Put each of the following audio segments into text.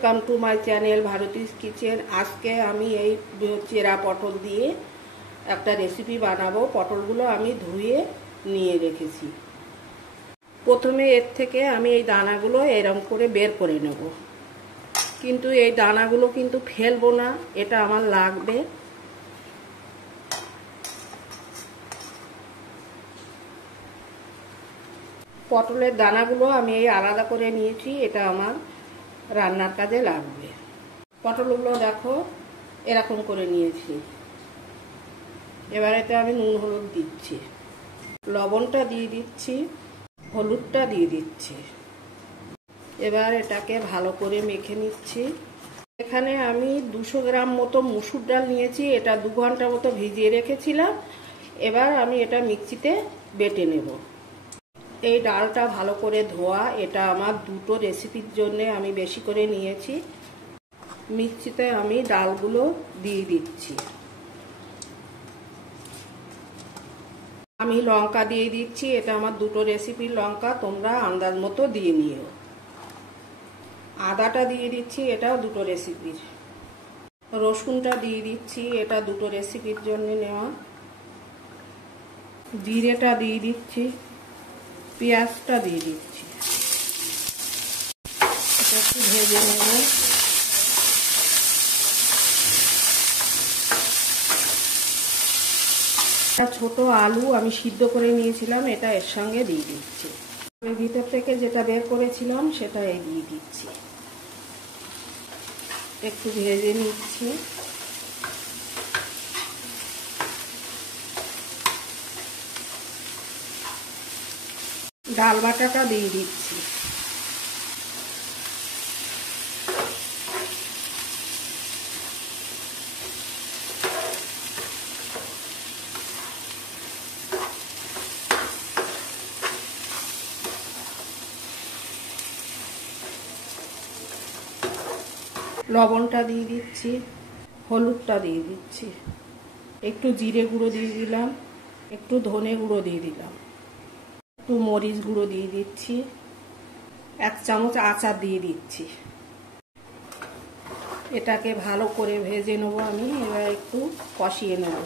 Welcome to my channel Bharti's kitchen. আজকে আমি এই চেরা পটল দিয়ে একটা রেসিপি বানাবো। পটলগুলো আমি ধুয়ে নিয়ে রেখেছি। প্রথমে এর থেকে আমি এই দানাগুলো এরকম করে বের করে নেব, কিন্তু এই দানাগুলো কিন্তু ফেলবো না, এটা আমার লাগবে। পটলের দানাগুলো আমি এই আলাদা করে নিয়েছি, এটা আমার রান্নার কাজে লাগবে। পটলগুলো দেখো এরকম করে নিয়েছি। এবার এতে আমি নুন হলুদ দিচ্ছি, লবণটা দিয়ে দিচ্ছি, হলুদটা দিয়ে দিচ্ছি। এবার এটাকে ভালো করে মেখে নিচ্ছি। এখানে আমি 200 গ্রাম মতো মুসুর ডাল নিয়েছি, এটা 2 ঘন্টা মতো ভিজিয়ে রেখেছিলাম। এবার আমি এটা মিক্সিতে বেটে নেব। এই ডালটা ভালো করে ধোয়া, এটা আমার দুটো রেসিপির জন্য আমি বেশি করে নিয়েছি। মিক্সিতে আমি ডালগুলো দিয়ে দিচ্ছি। আমি লঙ্কা দিয়ে দিচ্ছি, এটা আমার দুটো রেসিপির লঙ্কা, তোমরা আন্দাজ মতো দিয়ে নিও। আদাটা দিয়ে দিচ্ছি, এটাও দুটো রেসিপির। রসুনটা দিয়ে দিচ্ছি, এটা দুটো রেসিপির জন্য নেওয়া। জিরেটা দিয়ে দিচ্ছি, পেঁয়াজটা দিয়ে দিচ্ছি। এটা একটু ভেজে নেব। ছোট আলু আমি সিদ্ধ করে নিয়েছিলাম, এটা এর সঙ্গে দিয়ে দিচ্ছি। ভিতর থেকে যেটা বের করেছিলাম সেটা দিয়ে দিচ্ছি। একটু ভেজে নিচ্ছি। ডাল বাটাটা দিয়ে দিচ্ছি। লবণটা দিয়ে দিচ্ছি, হলুদটা দিয়ে দিচ্ছি, একটু জিরে গুঁড়ো দিয়ে দিলাম, একটু ধনে গুঁড়ো দিয়ে দিলাম, একটু মরিচ গুঁড়ো দিয়ে দিচ্ছি, 1 চামচ আচার দিয়ে দিচ্ছি। এটাকে ভালো করে ভেজে নেব আমি। এবার একটু কষিয়ে নেব।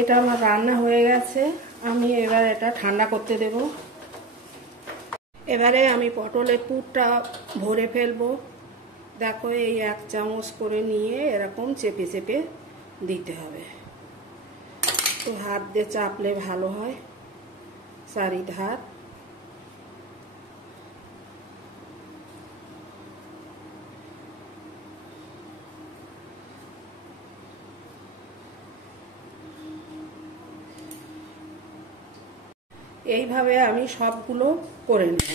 এটা আমার রান্না হয়ে গেছে, আমি এবার এটা ঠান্ডা করতে দেব। এবারে আমি পটলের পুরটা ভরে ফেলবো। দেখো এই 1 চামচ করে নিয়ে এরকম চেপে চেপে দিতে হবে। তো হাত দিয়ে চাপলে ভালো হয় চারিধার। এইভাবে আমি সবগুলো করে নেব।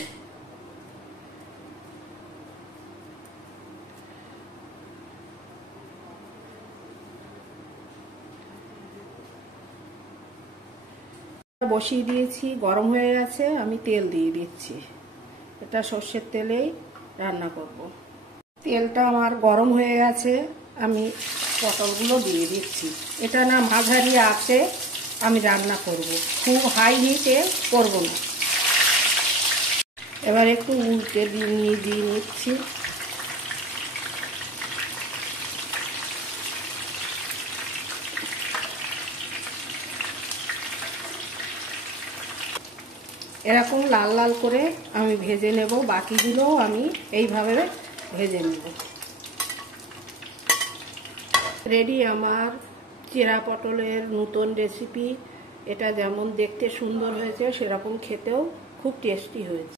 বসিয়ে দিয়েছি, গরম হয়ে গেছে, আমি তেল দিয়ে দিচ্ছি। এটা সর্ষের তেলেই রান্না করব। তেলটা আমার গরম হয়ে গেছে, আমি পটলগুলো দিয়ে দিচ্ছি। এটা না মাঝারি আছে আমি রান্না করব, খুব হাই হিটে করব না। এবার একটু উল্টে দিয়ে নিচ্ছি। এরকম লাল লাল করে আমি ভেজে নেব, বাকিগুলো আমি এইভাবে ভেজে নেব। রেডি আমার চেরা পটলের নতুন রেসিপি। এটা যেমন দেখতে সুন্দর হয়েছে, সেরকম খেতেও খুব টেস্টি হয়েছে।